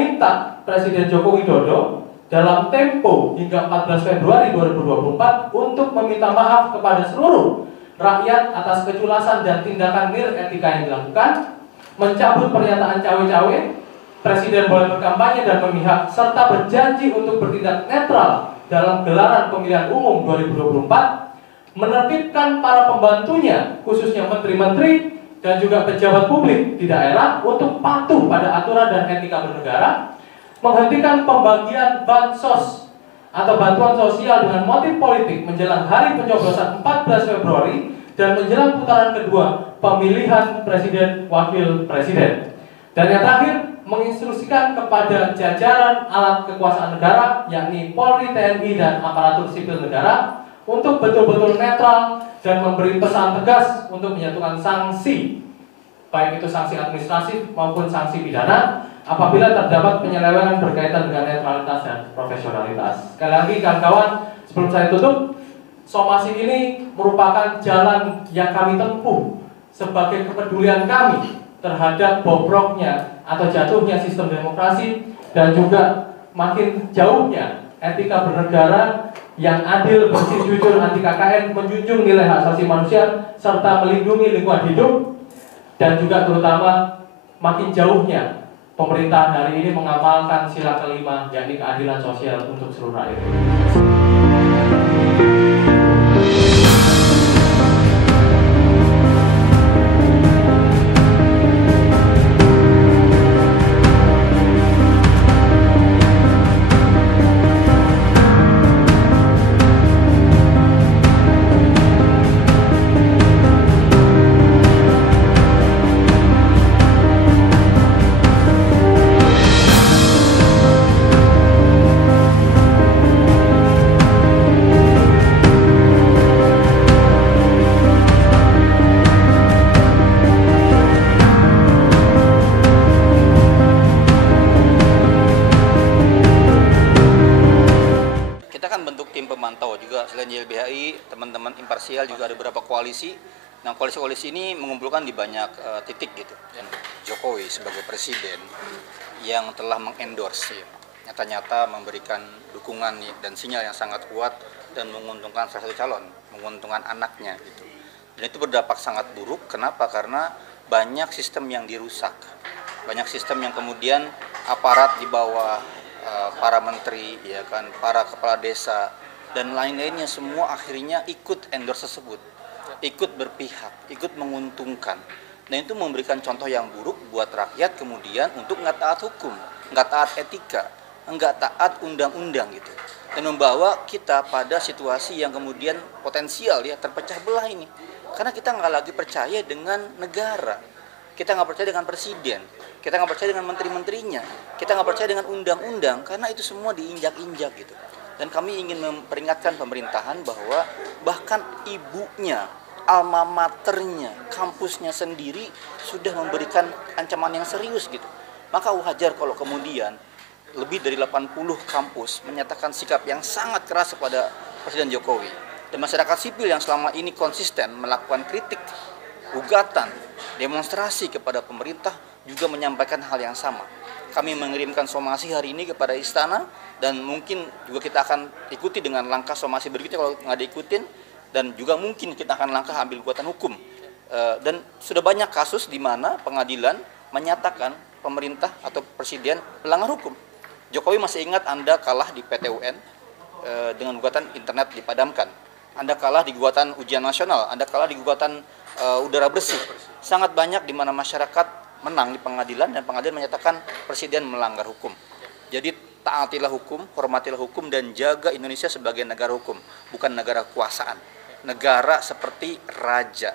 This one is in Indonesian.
meminta Presiden Joko Widodo dalam tempo hingga 14 Februari 2024 untuk meminta maaf kepada seluruh rakyat atas keculasan dan tindakan nir-etika yang dilakukan, mencabut pernyataan cawe-cawe, Presiden boleh berkampanye dan memihak, serta berjanji untuk bertindak netral dalam gelaran pemilihan umum 2024, menertibkan para pembantunya, khususnya menteri-menteri dan juga pejabat publik di daerah untuk patuh pada aturan dan etika bernegara, menghentikan pembagian bansos atau bantuan sosial dengan motif politik menjelang hari pencoblosan 14 Februari dan menjelang putaran kedua pemilihan Presiden Wakil Presiden. Dan yang terakhir, menginstruksikan kepada jajaran alat kekuasaan negara, yakni Polri, TNI, dan aparatur sipil negara, untuk betul-betul netral dan memberi pesan tegas untuk menyatukan sanksi, baik itu sanksi administratif maupun sanksi pidana, apabila terdapat penyelewengan berkaitan dengan netralitas dan profesionalitas. Sekali lagi kawan-kawan, sebelum saya tutup, somasi ini merupakan jalan yang kami tempuh sebagai kepedulian kami terhadap bobroknya atau jatuhnya sistem demokrasi dan juga makin jauhnya etika bernegara yang adil, bersih, jujur, anti KKN, menjunjung nilai hak asasi manusia, serta melindungi lingkungan hidup, dan juga terutama makin jauhnya pemerintah hari ini mengamalkan sila kelima, yakni keadilan sosial untuk seluruh rakyat. Pemantau juga selain YLBHI, teman-teman imparsial juga ada beberapa koalisi. Nah, koalisi-koalisi ini mengumpulkan di banyak titik gitu. Dan Jokowi sebagai presiden yang telah mengendorse, nyata-nyata memberikan dukungan dan sinyal yang sangat kuat dan menguntungkan salah satu calon, menguntungkan anaknya gitu. Dan itu berdampak sangat buruk. Kenapa? Karena banyak sistem yang dirusak, banyak sistem yang kemudian aparat di bawah para menteri, ya kan, para kepala desa dan lain-lainnya semua akhirnya ikut endorse tersebut, ikut berpihak, ikut menguntungkan. Dan itu memberikan contoh yang buruk buat rakyat kemudian untuk nggak taat hukum, nggak taat etika, nggak taat undang-undang gitu. Dan membawa kita pada situasi yang kemudian potensial ya terpecah belah ini. Karena kita nggak lagi percaya dengan negara, kita nggak percaya dengan presiden, kita nggak percaya dengan menteri-menterinya, kita nggak percaya dengan undang-undang karena itu semua diinjak-injak gitu. Dan kami ingin memperingatkan pemerintahan bahwa bahkan ibunya, alma maternya, kampusnya sendiri sudah memberikan ancaman yang serius gitu. Maka wajar kalau kemudian lebih dari 80 kampus menyatakan sikap yang sangat keras kepada Presiden Jokowi. Dan masyarakat sipil yang selama ini konsisten melakukan kritik, gugatan, demonstrasi kepada pemerintah juga menyampaikan hal yang sama. Kami mengirimkan somasi hari ini kepada istana dan mungkin juga kita akan ikuti dengan langkah somasi berikutnya kalau nggak diikutin, dan juga mungkin kita akan langkah ambil kekuatan hukum. Dan sudah banyak kasus di mana pengadilan menyatakan pemerintah atau presiden melanggar hukum. Jokowi masih ingat Anda kalah di PT UN dengan gugatan internet dipadamkan. Anda kalah di gugatan ujian nasional, Anda kalah di gugatan udara bersih. Sangat banyak di mana masyarakat menang di pengadilan dan pengadilan menyatakan presiden melanggar hukum. Jadi taatilah hukum, hormatilah hukum, dan jaga Indonesia sebagai negara hukum, bukan negara kekuasaan. Negara seperti raja.